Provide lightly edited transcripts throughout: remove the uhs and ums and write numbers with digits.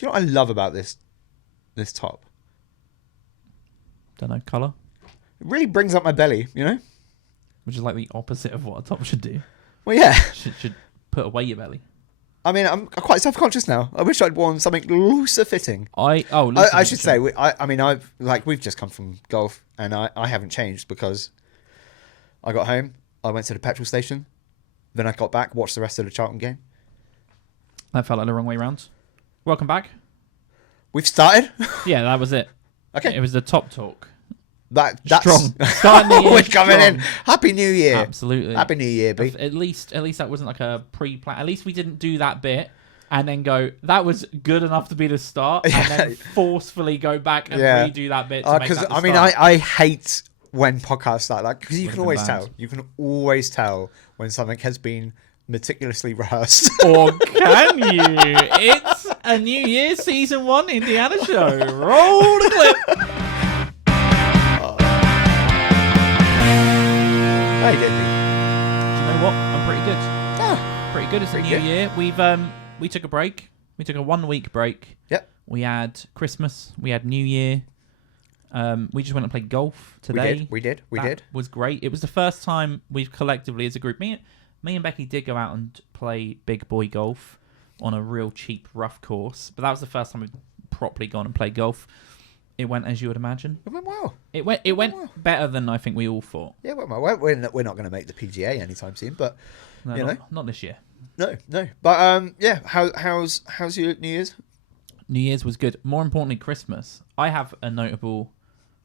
Do you know what I love about this top? Don't know, colour? It really brings up my belly, you know? Which is like the opposite of what a top should do. Well, yeah. Should put away your belly. I mean, I'm quite self-conscious now. I wish I'd worn something looser fitting. I should say, we've just come from golf, and I haven't changed because I got home, I went to the petrol station, then I got back, watched the rest of the Charlton game. That felt like the wrong way round. Welcome back. We've started? Yeah, that was it. Okay. It was the top talk. That's strong. Starting the year we're coming strong. in. Happy New Year. Absolutely. Happy New Year, B. At least that wasn't like a pre-plan. At least we didn't do that bit and then go, that was good enough to be the start, and then forcefully go back and redo that bit to make that the start. I hate when podcasts start that, because you can always bad. tell. You can always tell when something has been meticulously rehearsed. Or can you? It's a New Year season 1 Indiana show. Roll the clip. Hey, did Do you know what? I'm pretty good. Yeah. Pretty good. It's a new year. We took a break. We took a 1-week break. Yep. We had Christmas. We had New Year. We just went and played golf today. We did. That was great. It was the first time we've collectively as a group. Me and Becky did go out and play big boy golf on a real cheap rough course, but that was the first time we've properly gone and played golf. It went as you would imagine. It went well. It went better than I think we all thought. Yeah, it went well. We're not going to make the PGA anytime soon, but No, not this year. No. But yeah, how's your New Year's? New Year's was good. More importantly, Christmas. I have a notable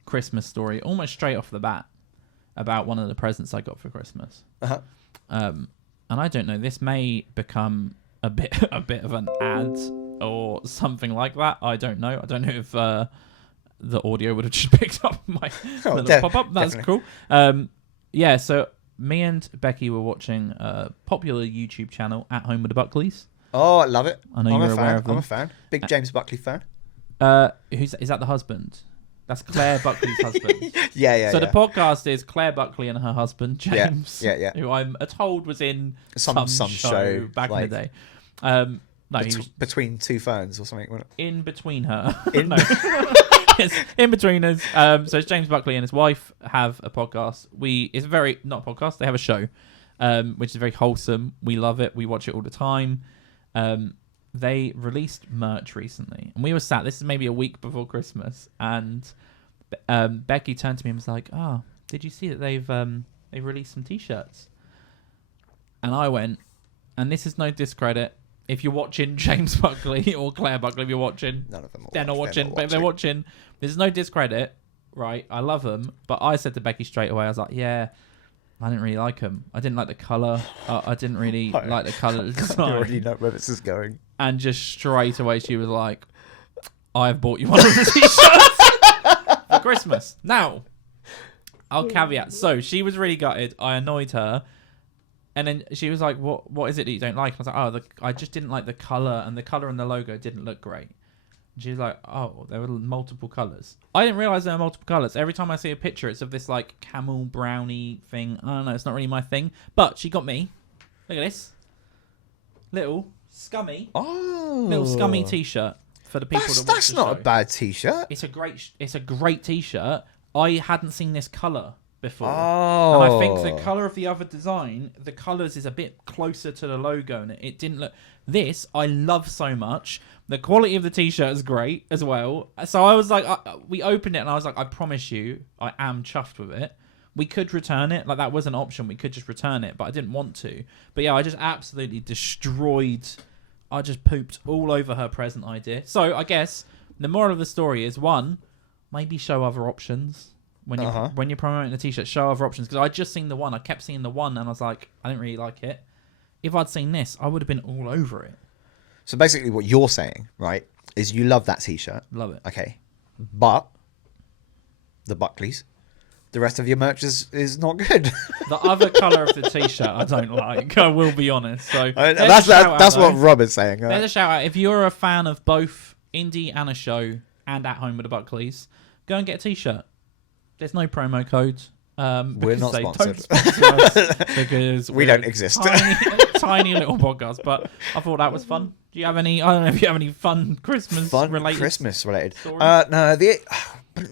Christmas story almost straight off the bat about one of the presents I got for Christmas. Uh-huh. And I don't know, this may become a bit of an ad or something like that. I don't know. I don't know if the audio would have just picked up my little pop-up. That's definitely cool. Yeah, so me and Becky were watching a popular YouTube channel, At Home with the Buckleys. Oh, I love it. I know you're aware of them. I'm a fan. Big James Buckley fan. Is that the husband? That's Claire Buckley's husband. Yeah. So the podcast is Claire Buckley and her husband, James. Yeah. Who I'm told was in some show back in the day. No, he was between two ferns or something. Wasn't it? in between her. It's in between us. So it's James Buckley and his wife have a podcast. It's very not a podcast. They have a show, which is very wholesome. We love it. We watch it all the time. They released merch recently, and we were sat. This is maybe a week before Christmas, and Becky turned to me and was like, "Oh, did you see that they've released some T-shirts?" And I went, and this is no discredit. If you're watching James Buckley or Claire Buckley, if you're watching, none of them. They're not watching. But if they're watching, there's no discredit, right? I love them, but I said to Becky straight away, I was like, "Yeah, I didn't really like them. I didn't like the color. I didn't really like the color design." I already know where this is going. And just straight away, she was like, "I've bought you one of the T-shirts for Christmas." Now, I'll caveat. So she was really gutted. I annoyed her. And then she was like, what is it that you don't like? And I was like, I just didn't like the colour, and the colour and the logo didn't look great. And she was like, oh, there were multiple colours. I didn't realise there were multiple colours. Every time I see a picture, it's of this like camel brownie thing. I don't know, it's not really my thing. But she got me. Look at this. Little scummy T-shirt for the people that watch That's the not show. a bad T-shirt. It's a great T-shirt. I hadn't seen this colour before. Oh. And I think the colour of the other design, the colours is a bit closer to the logo, and it didn't look... This, I love so much. The quality of the T-shirt is great as well. So I was like... we opened it, and I was like, I promise you, I am chuffed with it. We could return it. Like, that was an option. We could just return it, but I didn't want to. But yeah, I just absolutely destroyed... I just pooped all over her present idea. So I guess the moral of the story is, one, maybe show other options. When you're promoting a T-shirt, show other options. Because I just seen the one. I kept seeing the one, and I was like, I didn't really like it. If I'd seen this, I would have been all over it. So basically what you're saying, right, is you love that T-shirt. Love it. Okay. But the Buckleys, the rest of your merch is not good. The other colour of the T-shirt I don't like, I will be honest. So that's what Rob is saying. There's a shout out. If you're a fan of both Indie and a Show and At Home with the Buckleys, go and get a T-shirt. There's no promo code. We're not sponsored. Don't sponsor us because we don't exist. tiny little podcast, but I thought that was fun. Do you have any? I don't know if you have any fun Christmas related. stories?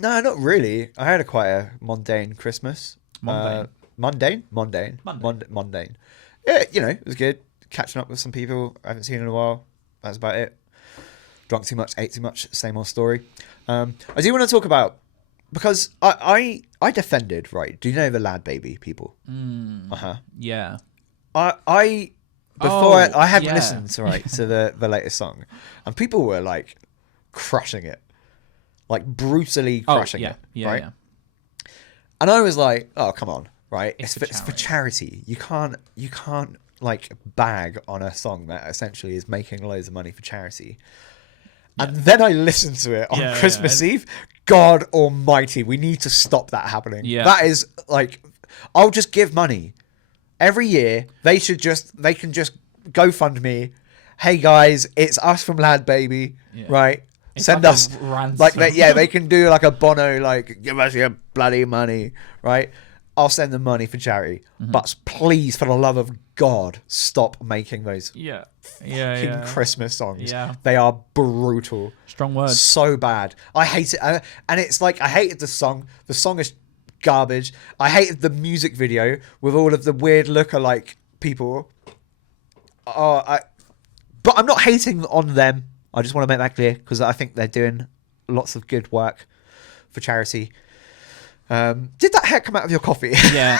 No, not really. I had quite a mundane Christmas. Mundane? Mundane. Yeah, it was good. Catching up with some people I haven't seen in a while. That's about it. Drunk too much, ate too much. Same old story. I do want to talk about, because I defended, right? Do you know the Lad Baby people? Yeah. I haven't listened to the latest song, and people were like crushing it, like brutally crushing it, right? Yeah. And I was like, oh, come on, right? It's for charity. You can't like bag on a song that essentially is making loads of money for charity. Yeah. And then I listened to it on Christmas Eve. God almighty, we need to stop that happening. Yeah. That is like, I'll just give money. Every year, they can just GoFundMe. Hey guys, it's us from Lad Baby, right? It's send like us they can do like a Bono, like give us your bloody money, right? I'll send them money for charity, but please, for the love of God, stop making those fucking Christmas songs. Yeah. They are brutal. Strong words. So bad. I hate it, and it's like I hated the song. The song is garbage. I hated the music video with all of the weird lookalike people. But I'm not hating on them. I just want to make that clear, because I think they're doing lots of good work for charity. Did that hair come out of your coffee? Yeah.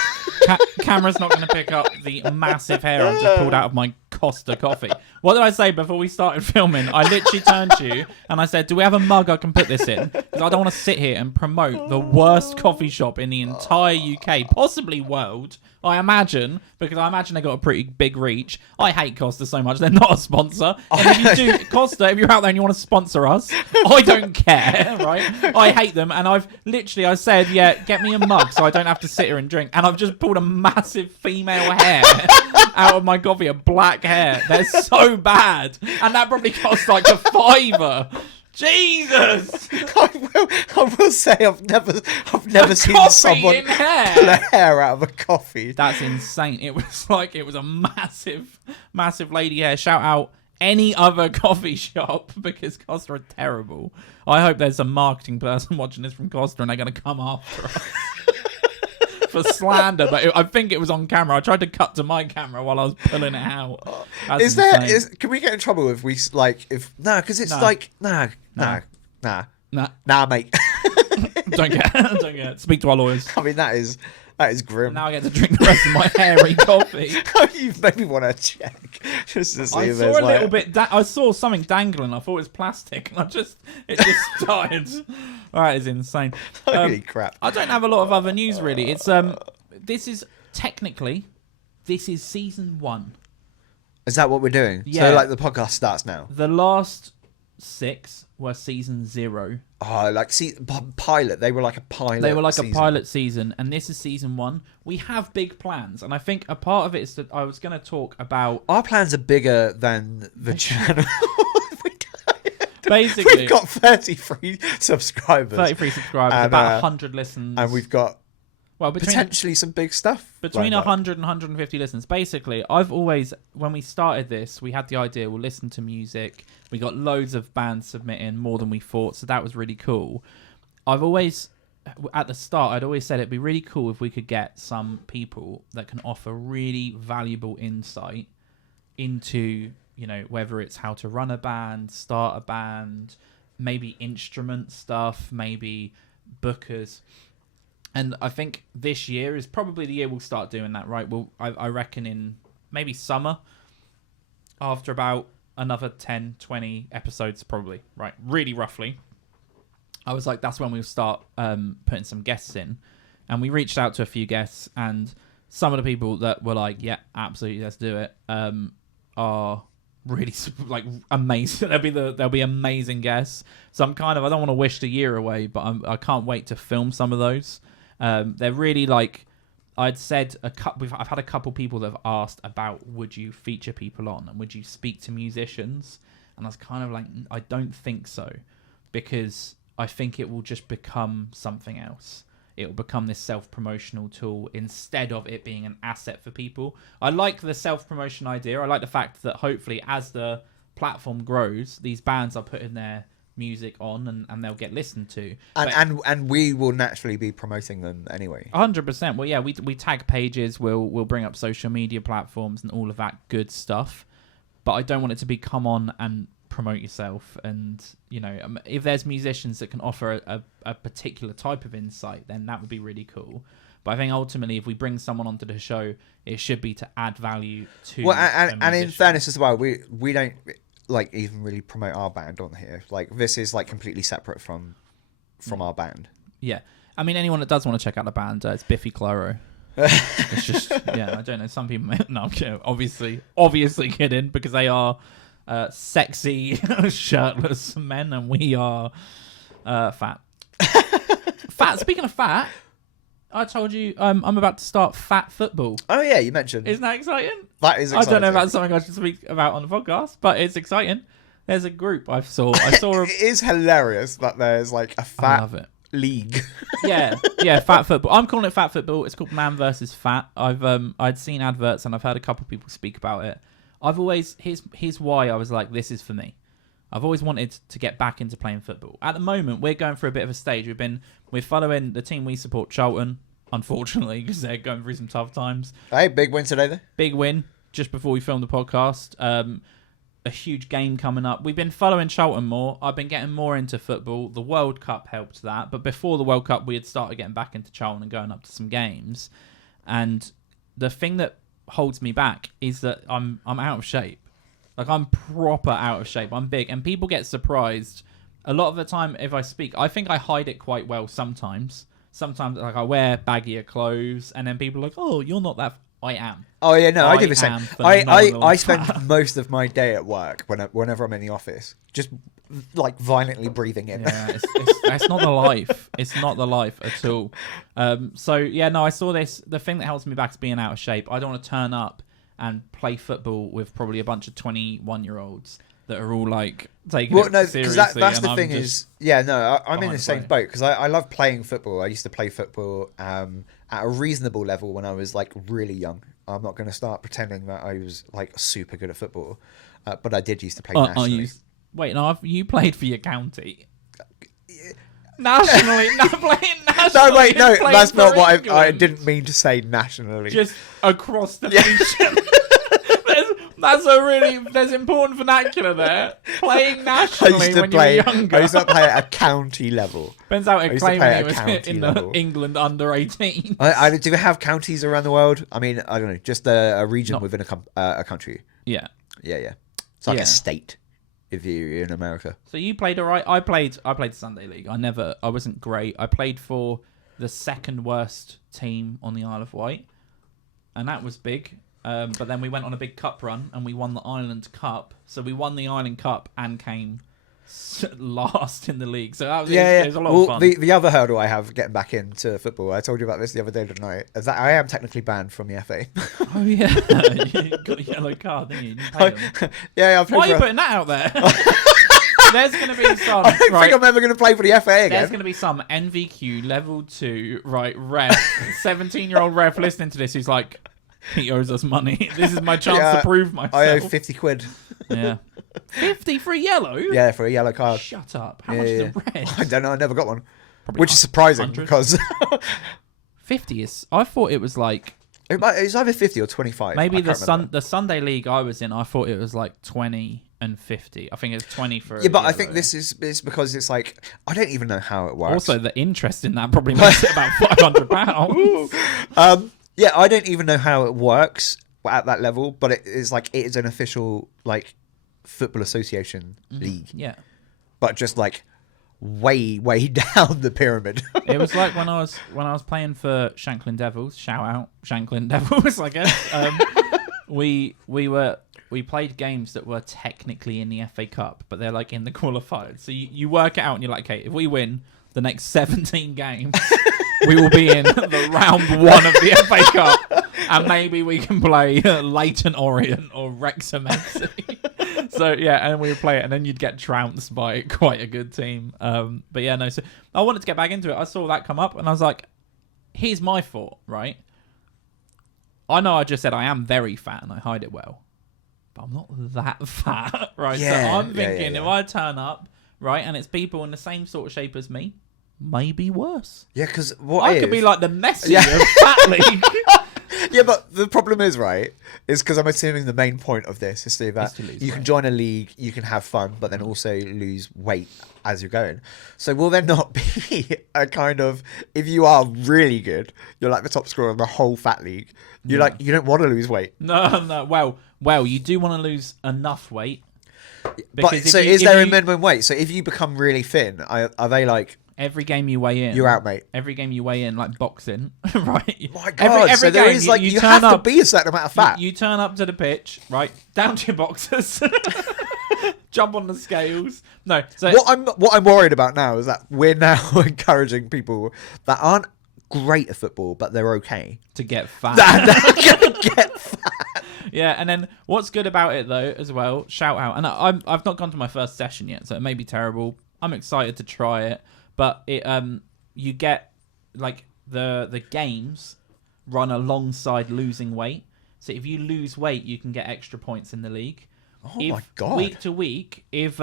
Camera's not going to pick up the massive hair I've just pulled out of my Costa coffee. What did I say before we started filming? I literally turned to you and I said, do we have a mug I can put this in? Because I don't want to sit here and promote the worst coffee shop in the entire UK, possibly world, I imagine, because I imagine they got a pretty big reach. I hate Costa so much. They're not a sponsor. And if you do, Costa, if you're out there and you want to sponsor us, I don't care, right? I hate them. And I said, yeah, get me a mug so I don't have to sit here and drink. And I've just pulled a massive female hair out of my coffee, a black hair. They're so bad. And that probably cost like $5. Jesus! I will say I've never seen someone pull a hair out of a coffee. That's insane. It was a massive lady hair. Shout out any other coffee shop, because Costa are terrible. I hope there's a marketing person watching this from Costa and they're going to come after us for slander. But I think it was on camera. I tried to cut to my camera while I was pulling it out. Can we get in trouble if we because it's nah, mate. Don't get it. Speak to our lawyers. I mean, that is grim. And now I get to drink the rest of my hairy coffee. You've made me want to check just to see I if saw there's a little bit. I saw something dangling. I thought it was plastic, and it just started. All right, it's insane. Holy crap! I don't have a lot of other news really. It's this is season 1. Is that what we're doing? Yeah. So like the podcast starts now. The last 6 were season 0. Oh, like pilot. They were like a pilot. They were like a pilot season, and this is season 1. We have big plans, and I think a part of it is that I was going to talk about. Our plans are bigger than the channel. Basically, we've got 33 subscribers. And, about 100 listens, and we've got potentially some big stuff. Between 100 and 150 listens. Basically, I've always, when we started this, we had the idea, we'll listen to music. We got loads of bands submitting, more than we thought, so that was really cool. I've always, at the start, I'd always said it'd be really cool if we could get some people that can offer really valuable insight into, whether it's how to run a band, start a band, maybe instrument stuff, maybe bookers. And I think this year is probably the year we'll start doing that, right? I reckon in maybe summer, after about another 10, 20 episodes probably, right? Really roughly. I was like, that's when we'll start putting some guests in. And we reached out to a few guests, and some of the people that were like, yeah, absolutely, let's do it, are really like amazing. They'll be amazing guests. So I don't want to wish the year away, but I can't wait to film some of those. They're really like, I'd said I've had a couple people that have asked about, would you feature people on and would you speak to musicians? And I was kind of like, I don't think so, because I think it will just become something else. it will become this self-promotional tool instead of it being an asset for people. I like the self-promotion idea. I like the fact that hopefully as the platform grows, these bands are putting their music on and they'll get listened to. And we will naturally be promoting them anyway. 100%. Well, yeah, we tag pages, we'll bring up social media platforms and all of that good stuff. But I don't want it to be come on and promote yourself. And, you know, if there's musicians that can offer a particular type of insight, then that would be really cool. But I think ultimately, if we bring someone onto the show, it should be to add value to. Well, and in fairness as well, we don't like even really promote our band on here. Like this is like completely separate from our band. Yeah, I mean, anyone that does want to check out the band, it's Biffy Clyro. It's just I don't know. Some people, no, I'm kidding. Obviously kidding, because they are sexy shirtless men, and we are fat. Fat. Speaking of fat, I told you I'm about to start fat football. Oh yeah, you mentioned. Isn't that exciting? That is exciting. I don't know if that's something I should speak about on the podcast, but it's exciting. There's a group I saw. It is hilarious that there's like a fat league. yeah, fat football. I'm calling it fat football. It's called Man versus Fat. I'd seen adverts and I've heard a couple of people speak about it. I've always here's why I was like, this is for me. I've always wanted to get back into playing football. At the moment, we're going through a bit of a stage. We're following the team we support, Charlton, unfortunately, because they're going through some tough times. Hey, big win today, though. Big win just before we filmed the podcast. A huge game coming up. We've been following Charlton more. I've been getting more into football. The World Cup helped that. But before the World Cup, we had started getting back into Charlton and going up to some games. And the thing that holds me back is that I'm out of shape. Like, I'm proper out of shape. I'm big. And people get surprised. A lot of the time, if I speak, I think I hide it quite well sometimes. Sometimes, like, I wear baggier clothes. And then people are like, oh, you're not that... I am. Oh, yeah, no, I do the same. I spend most of my day at work, whenever I'm in the office, just, like, violently breathing in. Yeah, it's not the life. It's not the life at all. So, yeah, no, I saw this. The thing that holds me back is being out of shape. I don't want to turn up and play football with probably a bunch of 21-year-olds that are all like taking it seriously. That's the thing is, I'm in the same boat because I love playing football. I used to play football at a reasonable level when I was like really young. I'm not going to start pretending that I was like super good at football, but I did used to play nationally. You played for your county. Nationally, no, playing nationally. No, wait, no, that's not what I didn't mean to say nationally. Just across the nation. There's important vernacular there. Playing nationally when you were younger. I used to play at a county level. Depends how it claimed he was in the England under 18. Do we have counties around the world? I mean, I don't know, just a region within a country. Yeah. It's like a state. If you're in America. So you played all right. I played Sunday League. I wasn't great. I played for the second worst team on the Isle of Wight, and that was big. But then we went on a big cup run and we won the Island Cup. So we won the Island Cup and came last in the league. So that was, it was a lot of fun. The other hurdle I have getting back into football, I told you about this the other day tonight, is that I am technically banned from the FA. Oh yeah, you got a yellow card, didn't you? You played them. Yeah, why are you putting that out there? There's going to be some... I don't think I'm ever going to play for the FA again. There's going to be some NVQ level 2, ref, 17-year-old ref listening to this who's like, he owes us money. This is my chance to prove myself. I owe 50 quid. Yeah. 50 for a yellow? Yeah, for a yellow card. Shut up. How much is a red? I don't know. I never got one. Probably which is surprising 100. Because... 50 is... I thought it was like... It was either 50 or 25. Maybe the Sunday League I was in, I thought it was like 20 and 50. I think it's 20 for Yeah, but I think it's because it's like... I don't even know how it works. Also, the interest in that probably makes it about £500. Yeah, I don't even know how it works at that level, but it is an official like football association league. Yeah, but just like way down the pyramid. It was like when I was playing for Shanklin Devils. Shout out Shanklin Devils, I guess. We played games that were technically in the FA Cup, but they're like in the qualifiers. So you work it out and you're like, okay, if we win the next 17 games. We will be in the round 1 of the FA Cup, and maybe we can play Leyton Orient or Wrexham FC. So yeah, and we would play it, and then you'd get trounced by quite a good team. But yeah, no. So I wanted to get back into it. I saw that come up, and I was like, here's my thought, right? I know I just said I am very fat and I hide it well, but I'm not that fat, right? So I'm thinking if I turn up, right, and it's people in the same sort of shape as me, maybe worse. Yeah, because I could be like the Messi of Fat League. Yeah, but the problem is, right, is because I'm assuming the main point of this is that you can join a league, you can have fun, but then also lose weight as you're going. So will there not be a kind of, if you are really good, you're like the top scorer in the whole Fat League, you don't want to lose weight. No. Well, you do want to lose enough weight. But so is there a minimum weight? So if you become really thin, are they like... Every game you weigh in, you're out, mate. Every game you weigh in, like boxing, right? My God, every so there is like you have to be a certain amount of fat. You turn up to the pitch, right? Down to your boxers, jump on the scales. No, so what I'm worried about now is that we're now encouraging people that aren't great at football, but they're okay to get fat. They're gonna get fat. Yeah, and then what's good about it though, as well, shout out. And I've not gone to my first session yet, so it may be terrible. I'm excited to try it. But it you get like the games run alongside losing weight. So if you lose weight, you can get extra points in the league. Oh my God. Week to week, if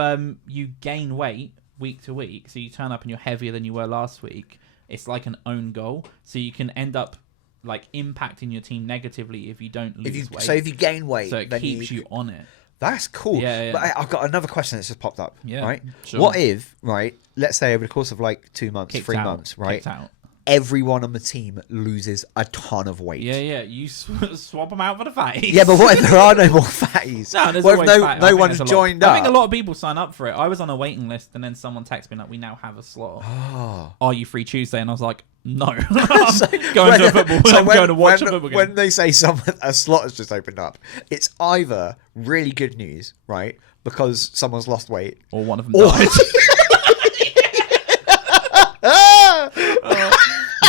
you gain weight week to week, so you turn up and you're heavier than you were last week, it's like an own goal. So you can end up like impacting your team negatively if you don't lose weight. So if you gain weight, so it keeps you on it. That's cool. Yeah. But I've got another question that's just popped up. Yeah, right? Sure. What if, right, let's say over the course of like 2 months, 3 months, right? Everyone on the team loses a ton of weight. Yeah. You swap them out for the fatties. Yeah, but what if there are no more fatties? No, there's what if no one's joined up? I think a lot of people sign up for it. I was on a waiting list, and then someone texted me like, "We now have a slot. Are you free Tuesday?" And I was like, "No, I'm going to a football. I'm going to watch a football game." When they say a slot has just opened up, it's either really good news, right, because someone's lost weight, or one of them died.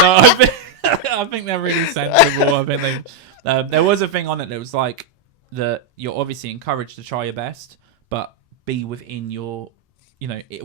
No, I think they're really sensible. I think there was a thing on it that was like that you're obviously encouraged to try your best, but be within your,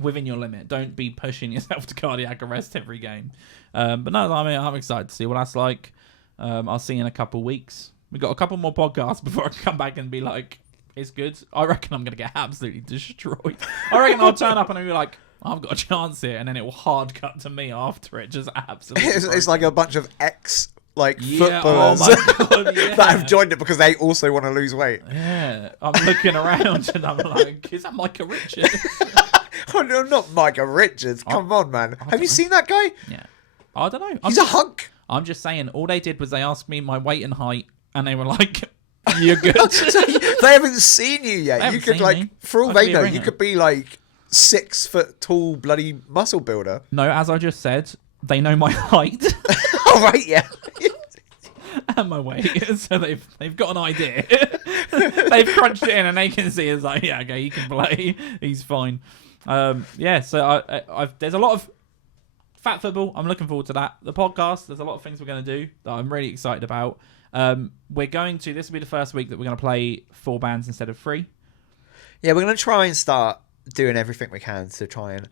within your limit. Don't be pushing yourself to cardiac arrest every game. But no, I mean, I'm excited to see what that's like. I'll see you in a couple weeks. We've got a couple more podcasts before I come back and be like, it's good. I reckon I'm going to get absolutely destroyed. I reckon I'll turn up and I'll be like, I've got a chance here, and then it will hard cut to me after it. Just absolutely. It's like a bunch of footballers that have joined it because they also want to lose weight. Yeah, I'm looking around and I'm like, is that Micah Richards? Oh no, not Micah Richards. Come on, man. Have you seen that guy? Yeah, I don't know. He's a hunk. I'm just saying. All they did was they asked me my weight and height, and they were like, "You're good." So they haven't seen you yet. You could for all they know, you could be like 6 foot tall, bloody muscle builder. No, as I just said, they know my height. All right, yeah. And my weight, so they've got an idea. They've crunched it in, and they can see it's like, yeah, okay, he can play. He's fine. Yeah. So there's a lot of fat football. I'm looking forward to that. The podcast. There's a lot of things we're going to do that I'm really excited about. This will be the first week that we're going to play 4 bands instead of 3. Yeah, we're going to try and start doing everything we can to try and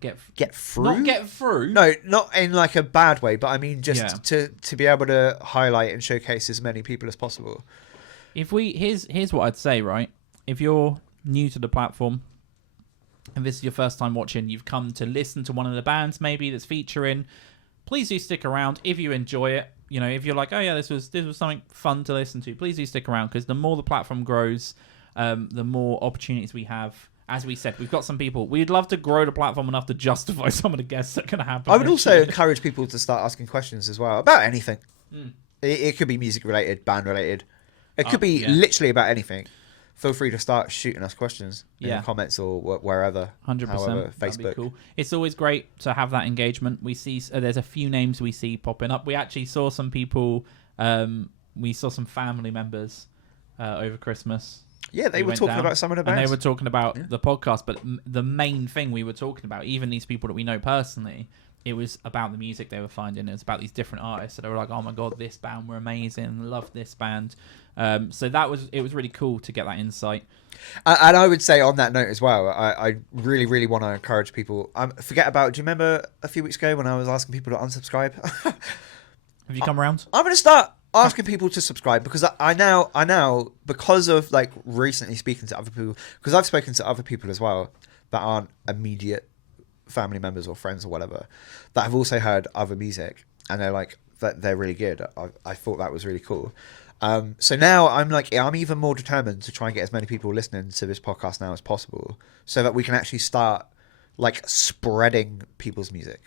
get through. Not get through. No, not in like a bad way, but I mean just to be able to highlight and showcase as many people as possible. Here's what I'd say, right? If you're new to the platform and this is your first time watching, you've come to listen to one of the bands maybe that's featuring, please do stick around if you enjoy it. If you're like, oh yeah, this was something fun to listen to, please do stick around, because the more the platform grows, the more opportunities we have. As we said, we've got some people. We'd love to grow the platform enough to justify some of the guests that are going to happen. I would also encourage people to start asking questions as well about anything. It could be music related, band related. It could be literally about anything. Feel free to start shooting us questions in the comments or wherever. 100%. However, Facebook. That'd be cool. It's always great to have that engagement. We see there's a few names we see popping up. We actually saw some people. We saw some family members over Christmas. Yeah, they were talking about some of the bands. And they were talking about the podcast, but the main thing we were talking about, even these people that we know personally, it was about the music they were finding. It was about these different artists. So they were like, oh my God, this band were amazing. Love this band. So it was really cool to get that insight. And I would say on that note as well, I really, really want to encourage people. Do you remember a few weeks ago when I was asking people to unsubscribe? Have you come around? I'm going to start asking people to subscribe because I now because of like recently speaking to other people, because I've spoken to other people as well that aren't immediate family members or friends or whatever, that have also heard other music and they're like that they're really good. I thought that was really cool. So now I'm even more determined to try and get as many people listening to this podcast now as possible, so that we can actually start like spreading people's music.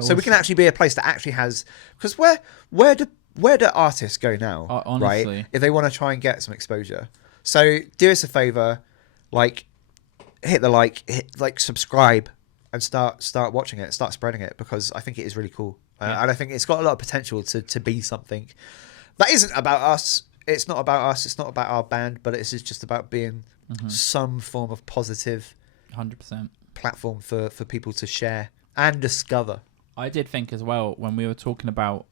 So we can actually be a place that actually has, because where do artists go now, honestly, right? If they want to try and get some exposure. So do us a favor, like hit subscribe and start watching it, start spreading it, because I think it is really cool. And I think it's got a lot of potential to be something that isn't about us. It's not about us. It's not about our band, but it's just about being some form of positive 100% platform for people to share and discover. I did think as well when we were talking about,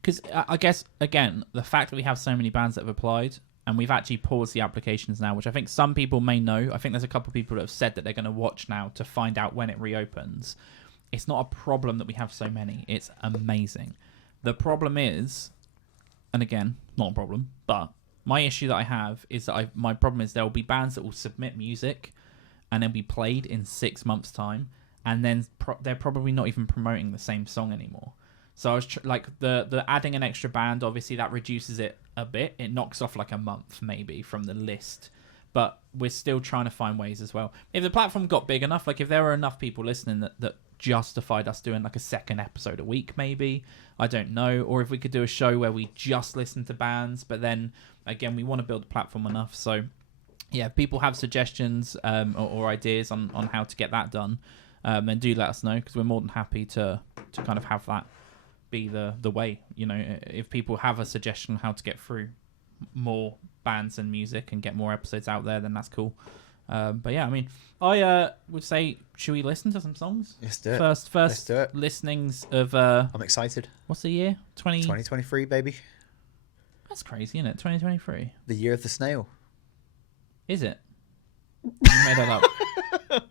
because I guess, again, the fact that we have so many bands that have applied and we've actually paused the applications now, which I think some people may know. I think there's a couple of people that have said that they're going to watch now to find out when it reopens. It's not a problem that we have so many. It's amazing. The problem is, and again, not a problem, but my issue that I have is that my problem is there will be bands that will submit music and then be played in 6 months' time, and then they're probably not even promoting the same song anymore. So I was the adding an extra band, obviously that reduces it a bit. It knocks off like a month maybe from the list, but we're still trying to find ways as well. If the platform got big enough, like if there were enough people listening that justified us doing like a second episode a week, maybe, I don't know, or if we could do a show where we just listen to bands, but then again we want to build a platform enough. So yeah, if people have suggestions or ideas on how to get that done, then do let us know, because we're more than happy to kind of have that be the way. You know, if people have a suggestion on how to get through more bands and music and get more episodes out there, then that's cool. But yeah, I mean, I would say, should we listen to some songs? Let's do it. First Let's do it. listenings of I'm excited. What's the year? 2023, baby. That's crazy, isn't it? 2023. The year of the snail. Is it? You made that up.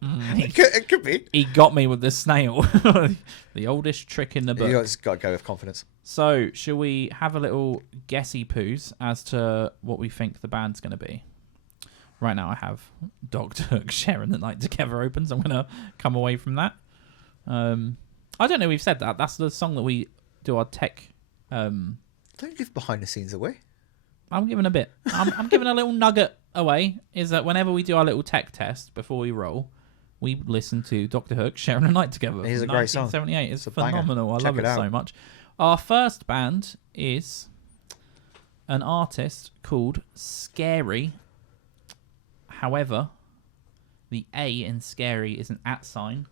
It could be. He got me with the snail. The oldest trick in the book. You just got to go with confidence. So, shall we have a little guessy poos as to what we think the band's going to be? Right now I have Dr. Hook sharing the night together opens. I'm going to come away from that. I don't know, we've said that. That's the song that we do our tech. Don't give behind the scenes away. I'm giving a bit. I'm giving a little nugget away, is that whenever we do our little tech test before we roll, we listen to Dr. Hook sharing a night together. It's a great song. 1978. It's phenomenal. I love it out. so much. Our first band is an artist called Scary. However, the A in Scary is an @ sign,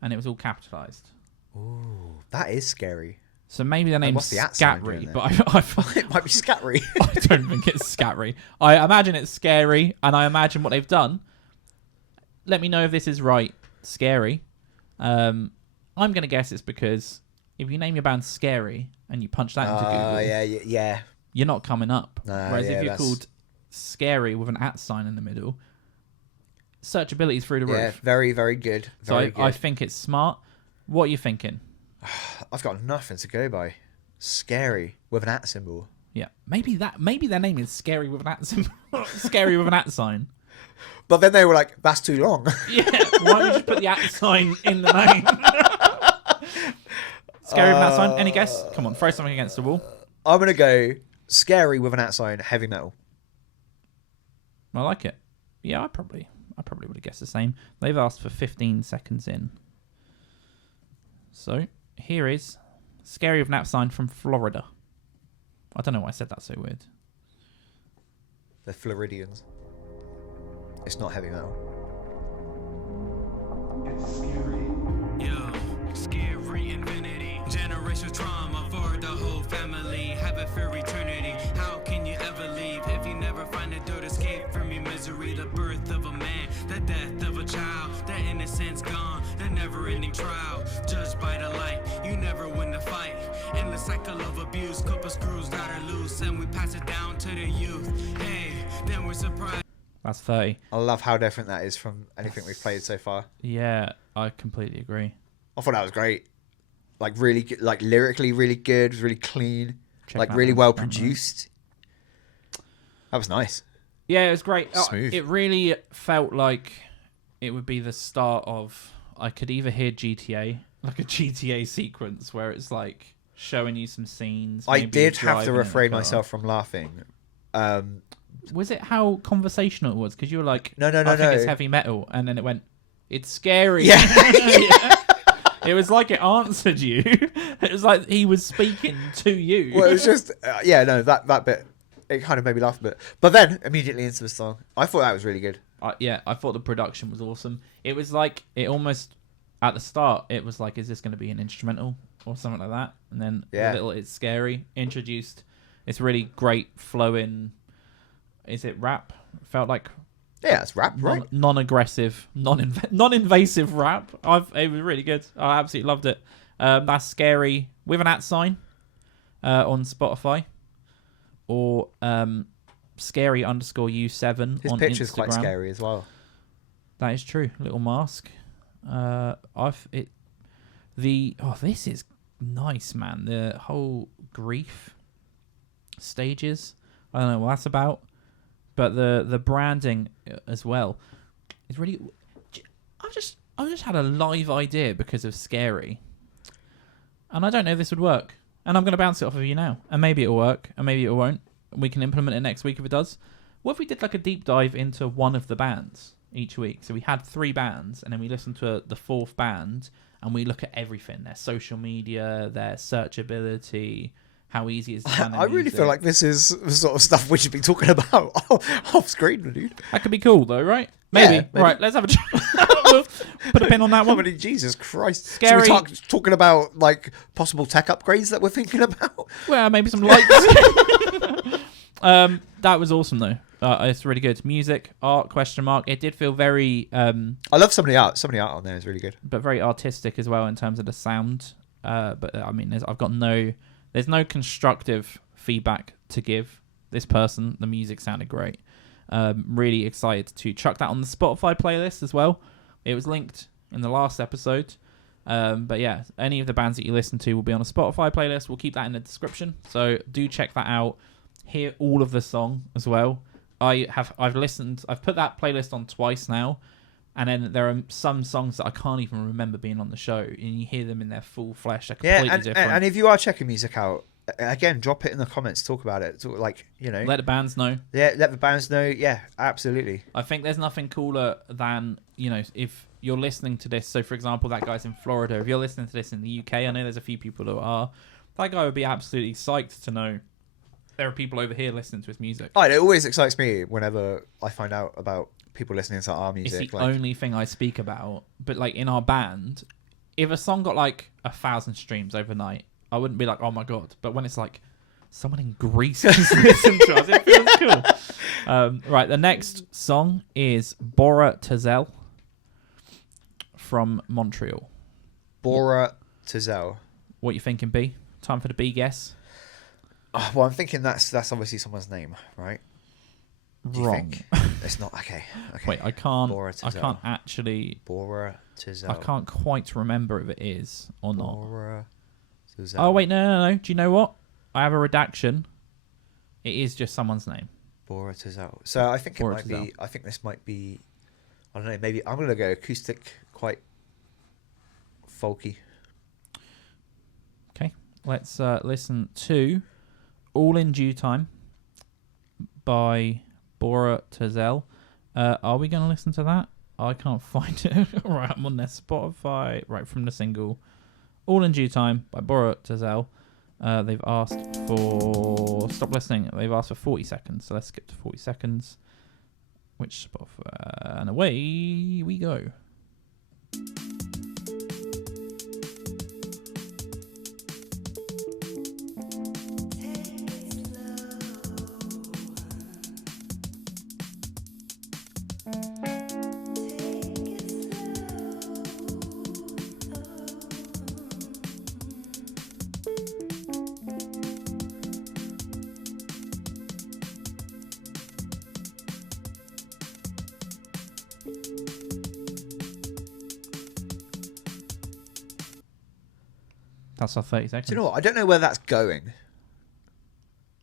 and it was all capitalized. Ooh, that is scary. So maybe the name's Scatry, but it might be Scatry. I don't think it's Scatry. I imagine it's Scary, and I imagine what they've done. Let me know if this is right. Scary. I'm going to guess it's because if you name your band Scary and you punch that into Google, yeah, you're not coming up. Whereas if you're that's... called Scary with an @ sign in the middle, searchability is through the roof. Yeah, very, very good. Very good. I think it's smart. What are you thinking? I've got nothing to go by. Scary with an @ symbol. Yeah, maybe their name is Scary with an @ symbol. Scary with an @ sign. But then they were like, that's too long. Yeah, why don't we just put the @ sign in the name? Scary with an @ sign. Any guess? Come on, throw something against the wall. I'm gonna go Scary with an @ sign, heavy metal. I like it. Yeah, I probably would have guessed the same. They've asked for 15 seconds in. So here is Scary with an @ sign from Florida. I don't know why I said that so weird. They're Floridians. It's not heavy metal. It's scary. Yo, scary infinity. Generational trauma for the whole family. Have it for eternity. How can you ever leave if you never find a door to escape from your misery? The birth of a man, the death of a child, the innocence gone, the never-ending trial. Judged by the light, you never win the fight. In the cycle of abuse, couple screws that are loose, and we pass it down to the youth. Hey, then we're surprised. That's 30. I love how different that is from anything we've played so far. Yeah, I completely agree. I thought that was great. like really good, like lyrically really good, really clean, like that really on well Instagram, produced. That was nice. Yeah, it was great. Smooth. It really felt like it would be the start of. I could either hear GTA, like a GTA sequence where it's like showing you some scenes. I maybe did have to driving in a refrain car. myself from laughing. Was it how conversational it was? Because you were like, No, I think it's heavy metal, and then it went, it's scary. Yeah. Yeah. It was like it answered you. It was like he was speaking to you. Well, it was just that bit. It kind of made me laugh a bit, but then immediately into the song, I thought that was really good. I thought the production was awesome. It was like it almost at the start. It was like, is this going to be an instrumental or something like that? And then a little, it's scary. Introduced, it's really great flowing. Is it rap? Felt like it's rap, right? Non-aggressive, non-invasive rap. It was really good. I absolutely loved it. That's Scary with an @ on Spotify, or Scary_U7 His on picture's Instagram. quite scary as well. That is true. Little mask. This is nice, man. The whole grief stages. I don't know what that's about, but the branding as well is really. I've just had a live idea because of Scary, and I don't know if this would work. And I'm going to bounce it off of you now, and maybe it'll work, and maybe it won't. We can implement it next week if it does. What if we did like a deep dive into one of the bands each week? So we had 3 bands, and then we listened to the 4th band, and we look at everything: their social media, their searchability, how easy it is to find their I really music. feel like this is the sort of stuff we should be talking about off screen, dude. That could be cool, though, right? Maybe. Yeah, maybe. Right, let's have a chat. We'll put a pin on that one. Somebody, Jesus Christ. Scary. So we're talking about like possible tech upgrades that we're thinking about. Well, maybe some lights. That was awesome, though. It's really good. Music, art, ? It did feel very... I love some of the art. Some of the art on there is really good. but very artistic as well in terms of the sound. But I mean, there's no constructive feedback to give this person. The music sounded great. Really excited to chuck that on the Spotify playlist as well. It was linked in the last episode. But yeah, any of the bands that you listen to will be on a Spotify playlist. We'll keep that in the description. So do check that out. Hear all of the song as well. I've put that playlist on twice now. And then there are some songs that I can't even remember being on the show, and you hear them in their full flesh. They're completely different. And if you are checking music out, again, drop it in the comments. Talk about it. Let the bands know. Yeah, let the bands know. Yeah, absolutely. I think there's nothing cooler than, if you're listening to this. So, for example, that guy's in Florida. If you're listening to this in the UK, I know there's a few people who are. That guy would be absolutely psyched to know there are people over here listening to his music. It always excites me whenever I find out about people listening to our music. It's the only thing I speak about. But like in our band, if a song got like 1,000 streams overnight, I wouldn't be like, oh my god. But when it's like someone in Greece is listening to us, it feels cool. Right, the next song is Bora Tezel from Montreal. Bora Tezel. What you thinking, B? Time for the B guess. Well, I'm thinking that's obviously someone's name, right? Do you Wrong. think? It's not. Okay. Wait, I can't. Bora I Tezel. can't actually. Bora Tezel. I can't quite remember if it is or not. Bora Tezel. Oh wait, no. Do you know what? I have a redaction. It is just someone's name. Bora Tezel. So I think Bora it might Tezel. be. I think this might be. I don't know. Maybe I'm gonna go acoustic, quite folky. Okay, let's listen to "All in Due Time" by Bora Tezel. Are we going to listen to that? I can't find it. Right, I'm on their Spotify. Right, from the single "All in Due Time" by Bora Tezel. They've asked for... Stop listening. They've asked for 40 seconds. So let's skip to 40 seconds. Which Spotify... And away we go. That's our 30 seconds. Do you know what? I don't know where that's going.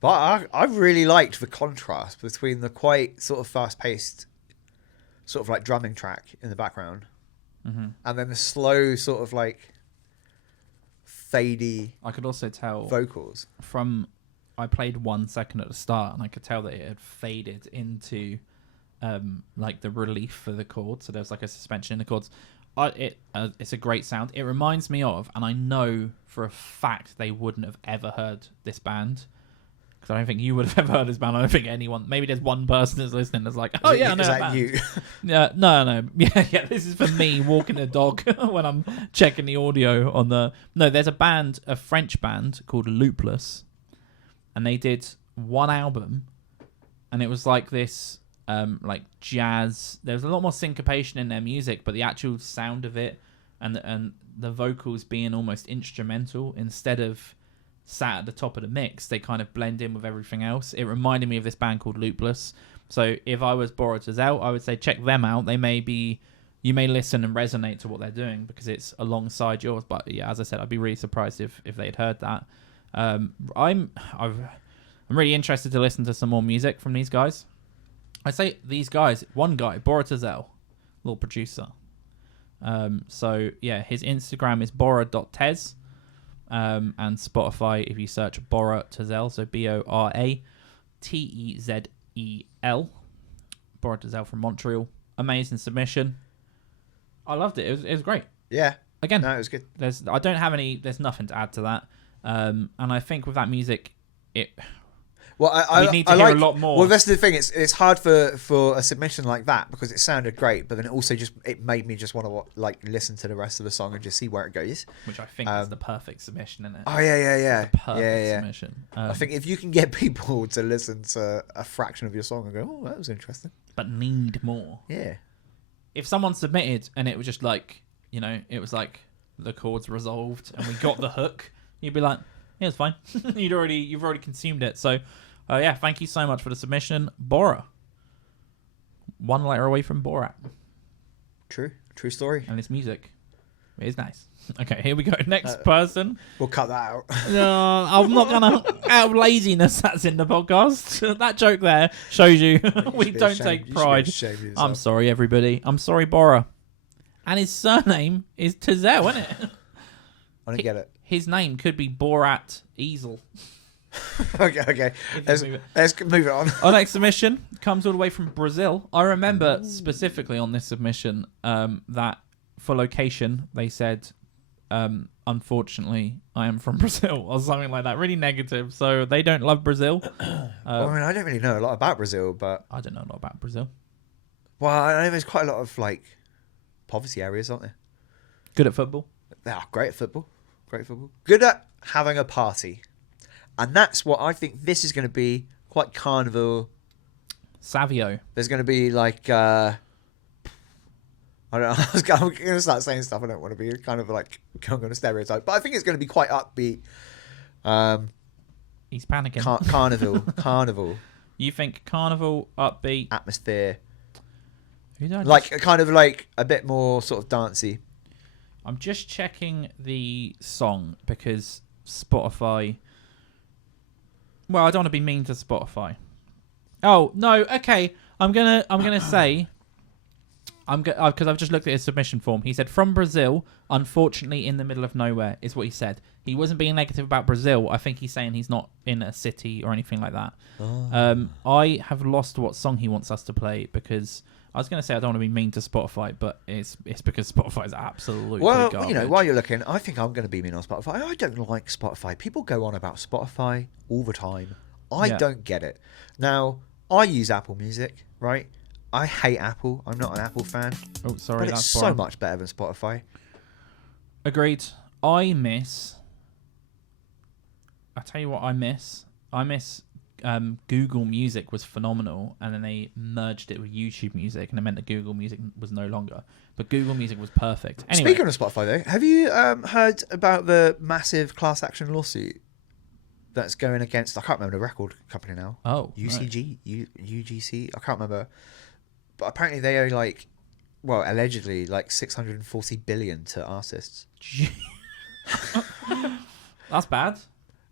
But I really liked the contrast between the quite sort of fast-paced, sort of like drumming track in the background, and then the slow sort of like fadey. I could also tell vocals from. I played 1 second at the start, and I could tell that it had faded into like the relief for the chords. So there's like a suspension in the chords. It's a great sound. It reminds me of, and I know for a fact they wouldn't have ever heard this band. Because I don't think you would have ever heard this band. I don't think anyone. Maybe there's one person that's listening that's like, oh yeah, I know that band. You? Yeah, no. Yeah. This is for me walking the dog when I'm checking the audio on the. No, there's a French band called Loopless, and they did one album, and it was like this, like jazz. There was a lot more syncopation in their music, but the actual sound of it, and the vocals being almost instrumental instead of sat at the top of the mix, they kind of blend in with everything else. It reminded me of this band called Loopless. So if I was Bora Tezel, I would say check them out. You may listen and resonate to what they're doing because it's alongside yours. But yeah, as I said, I'd be really surprised if they'd heard that. I'm really interested to listen to some more music from these guys. I say these guys, one guy, Bora Tezel, little producer. So yeah, his Instagram is bora.tez. And Spotify, if you search Bora Tezel, so BoraTezel, Bora Tezel from Montreal. Amazing submission. I loved it. It was great. Yeah. Again, no, it was good. There's nothing to add to that. And I think with that music, we need to hear a lot more. Well, that's the thing. It's hard for a submission like that because it sounded great, but then it made me just want to like listen to the rest of the song and just see where it goes. Which I think is the perfect submission, isn't it? Oh yeah. It's the perfect submission. I think if you can get people to listen to a fraction of your song and go, oh, that was interesting, but need more. Yeah. If someone submitted and it was just like, it was like the chords resolved and we got the hook, you'd be like, yeah, it's fine. You've already consumed it. So. Yeah, thank you so much for the submission, Bora. 1 letter away from Borat. True story. And his music is nice. Okay, here we go. Next person. We'll cut that out. I'm not gonna. Out of laziness, that's in the podcast. That joke there shows you we don't take pride. I'm sorry, everybody. I'm sorry, Bora. And his surname is Tezel, isn't it? I don't get it. His name could be Borat Easel. Okay. Let's move it on. Our next submission comes all the way from Brazil. I remember specifically on this submission that for location they said, unfortunately, I am from Brazil or something like that. Really negative. So they don't love Brazil. I mean, I don't really know a lot about Brazil, but I don't know a lot about Brazil. Well, I know there's quite a lot of like poverty areas, aren't there? Good at football. They are great at football. Good at having a party. And that's what I think this is going to be, quite carnival. Savio. There's going to be like, I don't know, I'm going to start saying stuff I don't want to be, kind of like, I'm going to stereotype. But I think it's going to be quite upbeat. He's panicking. Carnival. You think carnival, upbeat. Atmosphere. Like, kind of like a bit more sort of dancey. I'm just checking the song because Spotify... Well, I don't want to be mean to Spotify. Oh no, okay. I'm gonna say, because I've just looked at his submission form. He said from Brazil, unfortunately in the middle of nowhere is what he said. He wasn't being negative about Brazil. I think he's saying he's not in a city or anything like that. Oh. I have lost what song he wants us to play because I was going to say I don't want to be mean to Spotify, but it's because Spotify is absolutely garbage. While you're looking, I think I'm going to be mean on Spotify. I don't like Spotify. People go on about Spotify all the time. I don't get it. Now, I use Apple Music, right? I hate Apple. I'm not an Apple fan. Oh, sorry. But it's so much better than Spotify. Agreed. I'll tell you what I miss. Google Music was phenomenal, and then they merged it with YouTube Music, and it meant that Google Music was no longer. But Google Music was perfect. Anyway, speaking of Spotify, though, have you heard about the massive class action lawsuit that's going against? I can't remember the record company now. Oh, UCG, no. UGC. I can't remember. But apparently they owe allegedly 640 billion to artists. That's bad.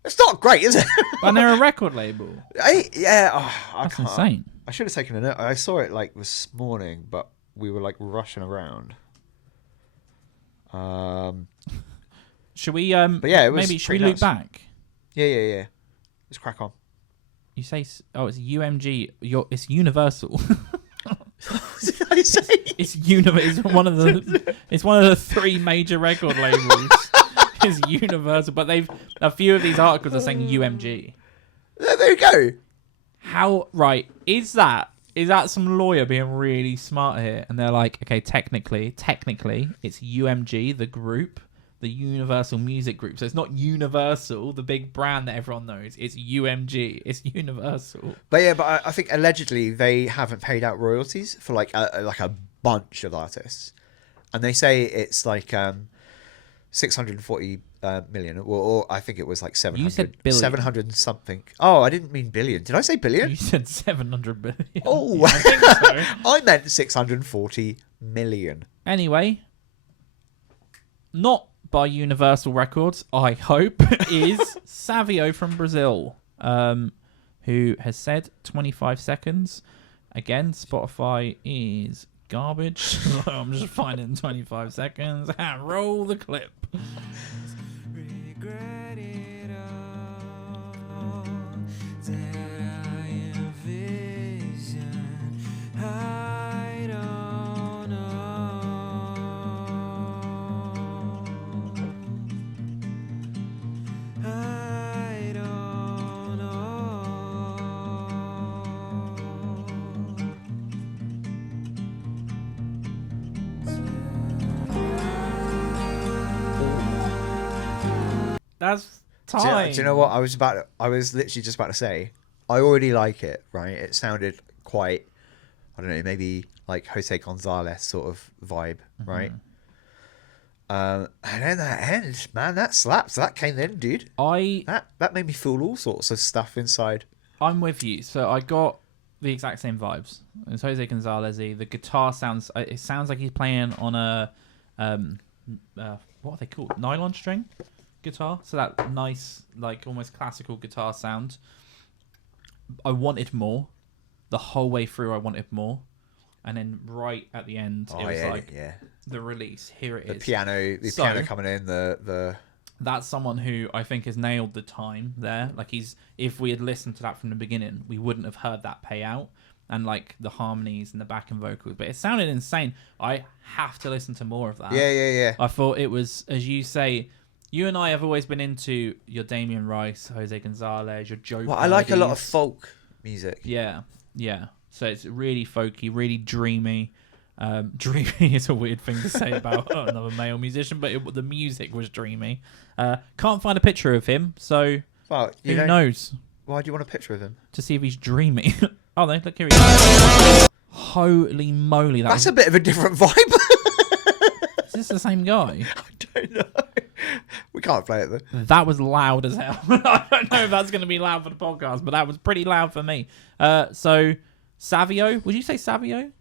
It's not great, is it? And they're a record label. I That's can't. insane. I should have taken a note. I saw it like this morning, but we were like rushing around. Should we? But yeah, it was maybe should we pretty loop nuts. back? Yeah. Let's crack on. You say, it's UMG. It's Universal. What did I say? It's one of the 3 major record labels. It's Universal, but a few of these articles are saying UMG. There you go. How right is that? Is that some lawyer being really smart here? And they're like, okay, technically, it's UMG, the group, the Universal Music Group. So it's not Universal, the big brand that everyone knows. It's UMG. It's Universal. But I think allegedly they haven't paid out royalties for like a bunch of artists, and they say it's like 640 million, or I think it was like 700. You said billion. 700 and something. Oh, I didn't mean billion. Did I say billion? You said 700 billion. Oh, I think so. I meant 640 million. Anyway, not by Universal Records, I hope, is Savio from Brazil, who has said 25 seconds. Again, Spotify is garbage. I'm just finding 25 seconds. Roll the clip. Regret it all that I envision. I don't know. I don't That's Do time. you know what I was literally just about to say? I already like it, right? It sounded quite, I don't know, maybe like Jose Gonzalez sort of vibe, right? And then that end, man, that slaps. That came in, dude. That made me feel all sorts of stuff inside. I'm with you. So I got the exact same vibes. It's Jose Gonzalez-y. The guitar sounds like he's playing on a what are they called? Nylon string guitar. So that nice, like almost classical guitar sound. I wanted more. The whole way through I wanted more. And then right at the end it was the release. Here it is. The piano coming in, the That's someone who I think has nailed the time there. Like if we had listened to that from the beginning, we wouldn't have heard that pay out. And like the harmonies and the backing vocals. But it sounded insane. I have to listen to more of that. Yeah. I thought it was, as you say, you and I have always been into your Damien Rice, Jose Gonzalez, your Joe. Well, I like a lot of folk music. Yeah. So it's really folky, really dreamy. Dreamy is a weird thing to say about another male musician, but the music was dreamy. Can't find a picture of him, so who knows? Why do you want a picture of him? To see if he's dreamy. Oh, no, look, here he is. Holy moly. That's a bit of a different vibe. Is this the same guy? I don't know. We can't play it, though. That was loud as hell. I don't know if that's going to be loud for the podcast, but that was pretty loud for me. So, Savio. Would you say Savio?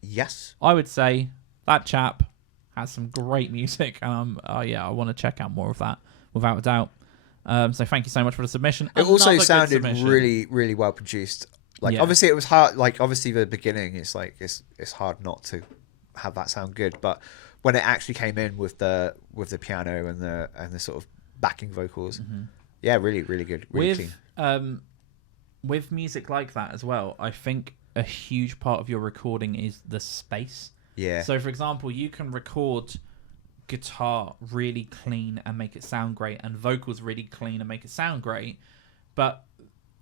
Yes. I would say that chap has some great music. I want to check out more of that, without a doubt. So thank you so much for the submission. It also sounded really, really well produced. Like obviously it was hard. Like obviously the beginning, it's like it's hard not to have that sound good. But when it actually came in with the piano and the sort of backing vocals, really, really good, really clean. With music like that as well, I think a huge part of your recording is the space. Yeah. So for example, you can record guitar really clean and make it sound great, and vocals really clean and make it sound great, but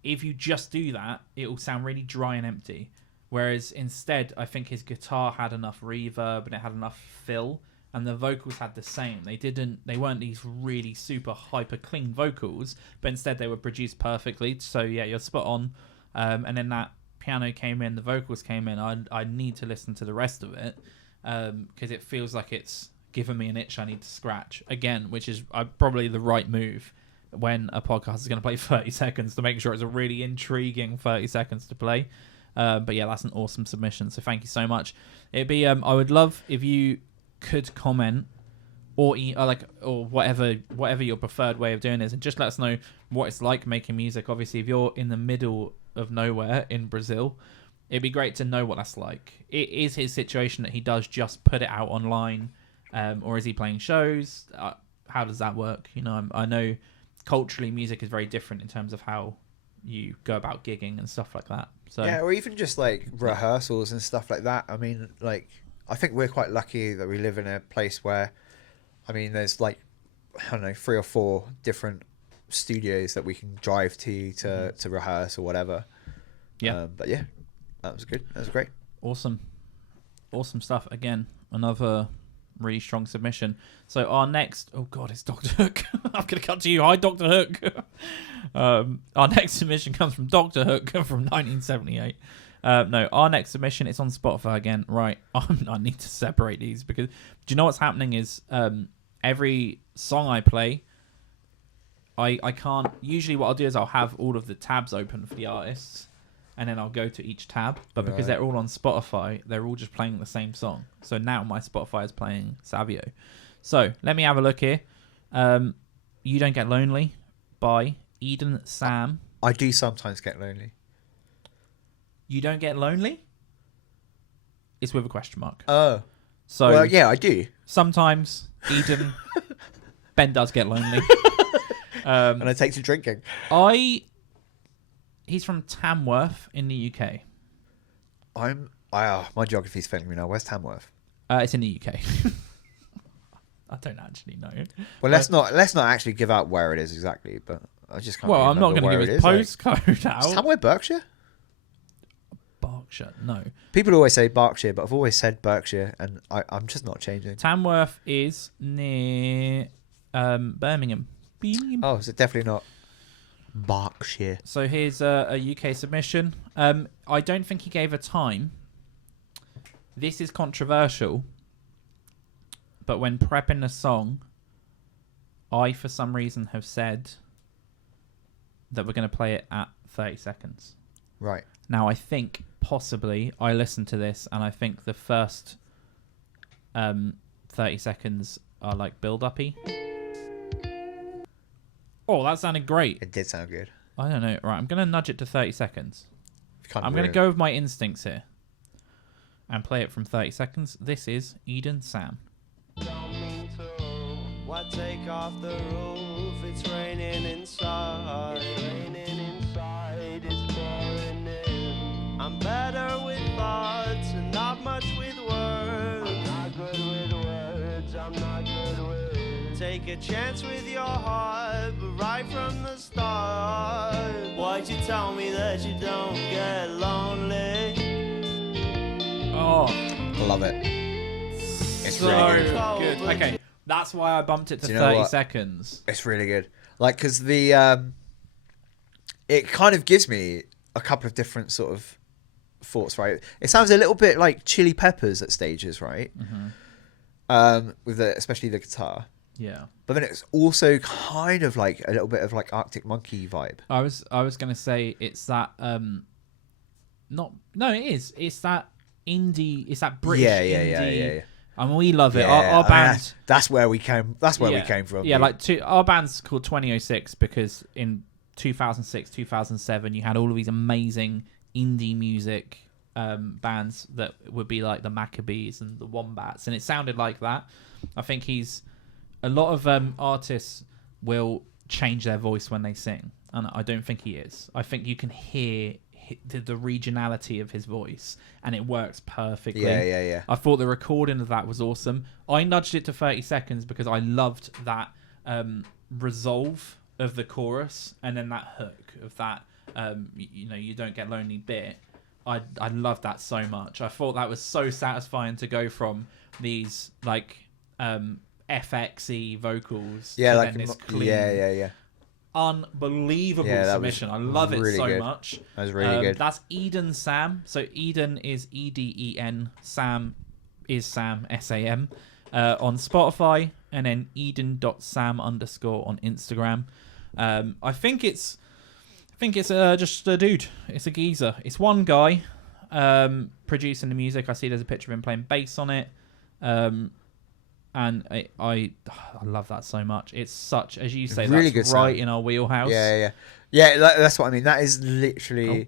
if you just do that, it will sound really dry and empty. Whereas instead, I think his guitar had enough reverb and it had enough fill, and the vocals had the same. They weren't these really super hyper clean vocals, but instead they were produced perfectly. So yeah, you're spot on. And then that piano came in, the vocals came in. I need to listen to the rest of it because it feels like it's given me an itch I need to scratch again, which is probably the right move when a podcast is going to play 30 seconds to make sure it's a really intriguing 30 seconds to play. But yeah, that's an awesome submission. So thank you so much. It'd be I would love if you could comment or whatever your preferred way of doing is, and just let us know what it's like making music. Obviously, if you're in the middle of nowhere in Brazil, it'd be great to know what that's like. It is his situation that he does just put it out online, or is he playing shows? How does that work? You know, I know culturally music is very different in terms of how you go about gigging and stuff like that. So yeah, or even just like rehearsals and stuff like that. I mean, like, I think we're quite lucky that we live in a place where, I mean, there's like, I don't know, 3 or 4 different studios that we can drive to rehearse or whatever. Yeah. But yeah, that was good. That was great. Awesome stuff. Again, another really strong submission. So our next, oh god, it's Dr. Hook. I'm gonna cut to you. Hi, Dr. Hook. Our next submission comes from Dr. Hook from 1978. No, our next submission, it's on Spotify again. Right, I need to separate these because do you know what's happening is every song I play, I can't. Usually, what I'll do is I'll have all of the tabs open for the artists, and then I'll go to each tab. But because they're all on Spotify, they're all just playing the same song. So now my Spotify is playing Savio. So let me have a look here. You Don't Get Lonely by Eden Sam. I do sometimes get lonely. You don't get lonely? It's with a question mark. Oh. So well, yeah, I do. Sometimes Eden Ben does get lonely. And I take to drinking. He's from Tamworth in the UK. My geography's failing me now. Where's Tamworth? It's in the UK. I don't actually know. Well, let's not actually give out where it is exactly, but I just can't. Well, I'm not going to give his postcode out. Is Tamworth Berkshire? Berkshire, no. People always say Berkshire, but I've always said Berkshire, and I'm just not changing. Tamworth is near Birmingham. Oh, is it definitely not Berkshire? So here's a UK submission. I don't think he gave a time. This is controversial, but when prepping the song, I, for some reason, have said that we're going to play it at 30 seconds. Right. Now, I think possibly I listened to this, and I think the first 30 seconds are like build-uppy. Oh, that sounded great. It did sound good. I don't know. Right, I'm going to nudge it to 30 seconds. I'm going to it. go with my instincts here and play it from 30 seconds. This is Eden Sam. Don't mean to. Why take off the roof? It's raining inside. It's raining inside. It's pouring in. I'm better with thoughts and not much with words. I'm not good with words. I'm not good with. Take a chance with your heart, but right from the start. Why'd you tell me that you don't get lonely? Oh, love it. It's so really good. Okay, that's why I bumped it to 30 seconds. It's really good. Like, because the it kind of gives me a couple of different sort of thoughts, right? It sounds a little bit like Chili Peppers at stages, right? Mm-hmm. With especially the guitar. Yeah. But then it's also kind of like a little bit of like Arctic Monkey vibe. I was gonna say it's that it is. It's that indie. It's that British indie. Yeah. I mean, we love it. Yeah, Our band. That's where we came. That's where we came from. Yeah, our band's called 2006 because in 2006, 2007, you had all of these amazing indie music bands that would be like the Maccabees and the Wombats, and it sounded like that. I think a lot of artists will change their voice when they sing, and I don't think he is. I think you can hear the regionality of his voice, and it works perfectly. Yeah. I thought the recording of that was awesome. I nudged it to 30 seconds because I loved that resolve of the chorus, and then that hook of that you don't get lonely bit. I loved that so much. I thought that was so satisfying to go from these like FX-y vocals to like then this clean, yeah. Unbelievable submission. I love it so much. That was really good. That's Eden Sam. So Eden is Eden. Sam is Sam, SAM, on Spotify, and then Eden.Sam_ on Instagram. I think it's just a dude. It's a geezer. It's one guy producing the music. I see there's a picture of him playing bass on it. And I love that so much. It's such, as you say, really that's good right sound. in our wheelhouse. Yeah. That's what I mean. That is literally.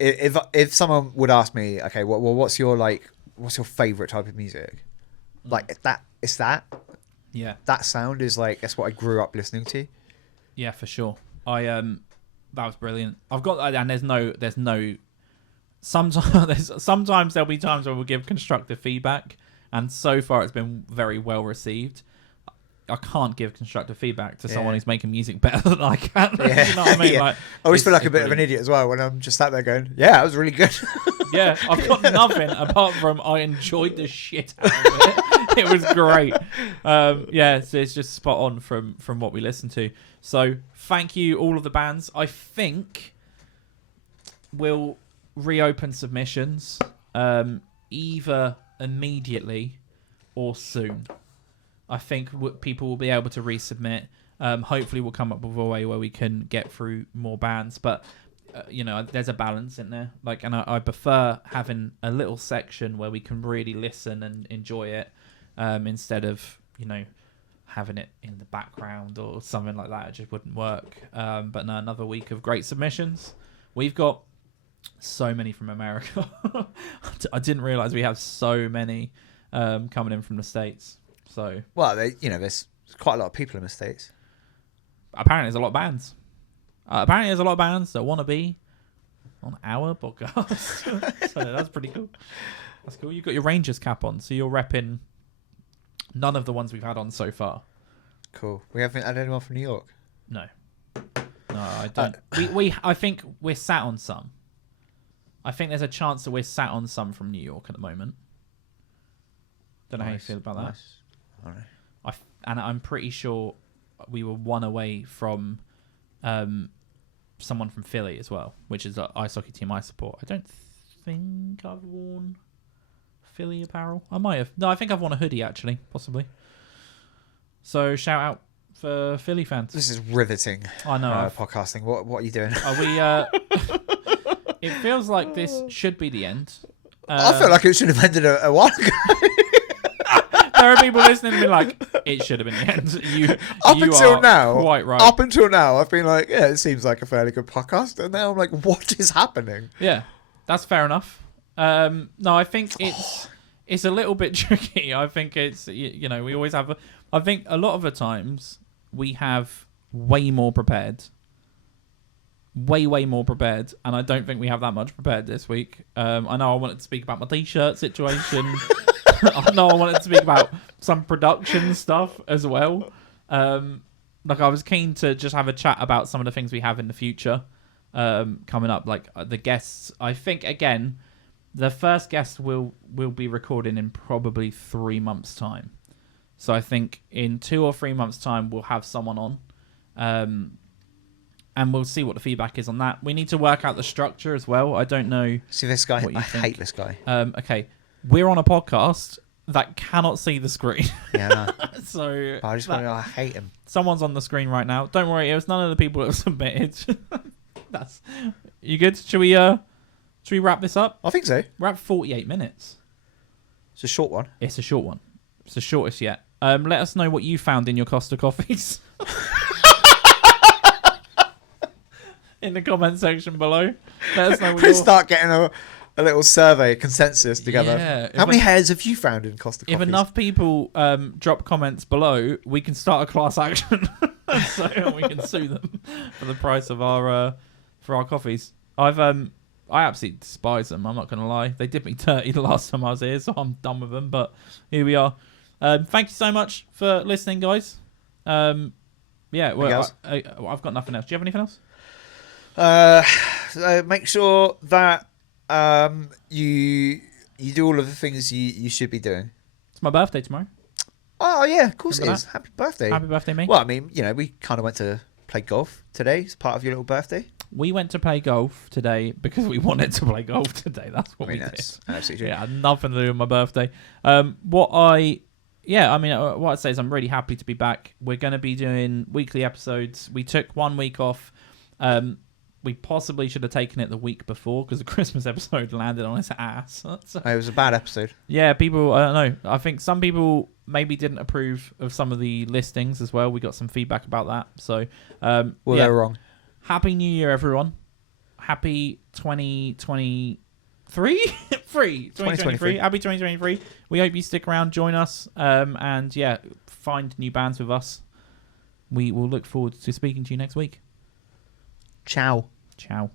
Cool. If someone would ask me, okay, what's your favorite type of music? Like it's that. Yeah. That sound is like that's what I grew up listening to. Yeah, for sure. That was brilliant. I've got, and there's no. Sometimes there'll be times where we'll give constructive feedback, and so far it's been very well received. I can't give constructive feedback to someone who's making music better than I can. Yeah. You know what I mean? Yeah. Like, I always feel like a bit of an idiot as well when I'm just sat there going, "Yeah, that was really good." Yeah, I've got nothing apart from I enjoyed the shit out of it. It was great. So it's just spot on from what we listened to. So thank you, all of the bands. I think we'll reopen submissions either immediately or soon. I think people will be able to resubmit. Hopefully we'll come up with a way where we can get through more bands, but there's a balance in there. Like, and I prefer having a little section where we can really listen and enjoy it, instead of having it in the background or something like that. It just wouldn't work. But no, another week of great submissions. We've got so many from America. I didn't realize we have so many coming in from the States. So there's quite a lot of people in the States. Apparently there's a lot of bands. That want to be on our podcast. So that's pretty cool. That's cool. You've got your Rangers cap on, so you're repping none of the ones we've had on so far. Cool. We haven't had anyone from New York? No, I don't. I think we're sat on some. I think there's a chance that we're sat on some from New York at the moment. Don't know how you feel about that. Nice. All right. And I'm pretty sure we were one away from someone from Philly as well, which is an ice hockey team I support. I don't think I've worn Philly apparel. I might have. No, I think I've worn a hoodie actually, possibly. So shout out for Philly fans. This is riveting. I know. Podcasting. What are you doing? Are we? It feels like this should be the end. I feel like it should have ended a while ago. There are people listening to me like, it should have been the end. Up until now, quite right. Up until now, I've been like, yeah, it seems like a fairly good podcast. And now I'm like, what is happening? Yeah, that's fair enough. No, I think it's a little bit tricky. I think it's, we always have... I think a lot of the times we have way more prepared. Way more prepared. And I don't think we have that much prepared this week. I know I wanted to speak about my T-shirt situation. I know I wanted to speak about some production stuff as well. Like I was keen to just have a chat about some of the things we have in the future coming up, like the guests. I think again, the first guest will be recording in probably 3 months' time. So I think in 2 or 3 months' time we'll have someone on, and we'll see what the feedback is on that. We need to work out the structure as well. I don't know. See this guy? I hate this guy. Okay. We're on a podcast that cannot see the screen. Yeah, no. So I hate him. Someone's on the screen right now. Don't worry, it was none of the people that have submitted. You good? Should we wrap this up? I think so. We're at 48 minutes. It's a short one. It's a short one. It's the shortest yet. Let us know what you found in your Costa coffees. In the comment section below. Let us know what Please start getting a little survey consensus together. Yeah, how many hairs have you found in Costa coffees? If enough people drop comments below, we can start a class action, so we can sue them for the price of our coffees. I absolutely despise them. I'm not gonna lie. They did me dirty the last time I was here, so I'm done with them. But here we are. Thank you so much for listening, guys. Yeah, well, I've got nothing else. Do you have anything else? Make sure that you do all of the things you should be doing. It's my birthday tomorrow. Oh yeah, of course Remember it is. that? Happy birthday. Happy birthday, me. Well, I mean, we kind of went to play golf today as part of your little birthday. We went to play golf today because we wanted to play golf today. That's what we did. Absolutely true. Yeah, had nothing to do with my birthday. What I'd say is I'm really happy to be back. We're going to be doing weekly episodes. We took 1 week off. We possibly should have taken it the week before because the Christmas episode landed on its ass. It was a bad episode. Yeah, people, I don't know. I think some people maybe didn't approve of some of the listings as well. We got some feedback about that. So, they're wrong. Happy New Year, everyone. Happy 2023. 2023. Happy 2023. We hope you stick around, join us, and find new bands with us. We will look forward to speaking to you next week. Ciao. Ciao.